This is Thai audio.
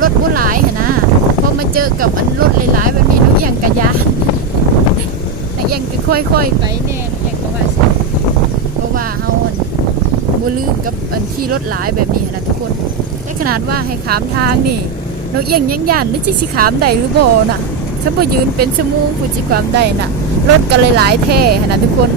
รถผู้หลายนะพอมาเจอกับอันรถหลายๆแบบนี้น้องเอียงกระยานน้องเอียงก็ค่อยๆไปแน่น้องเอียงก็ว่าสิเพราะว่าเฮาบ่ลืมกับอันที่รถหลายแบบนี้นะทุกคนในขนาดว่าให้ขามทางนี่น้องเอียงยังย่านนึกสิขามได้หรือบ่น่ะฉันบ่ยืนเป็นชั่วโมงผู้สิขามได้น่ะรถก็หลายๆแท้นะทุกคน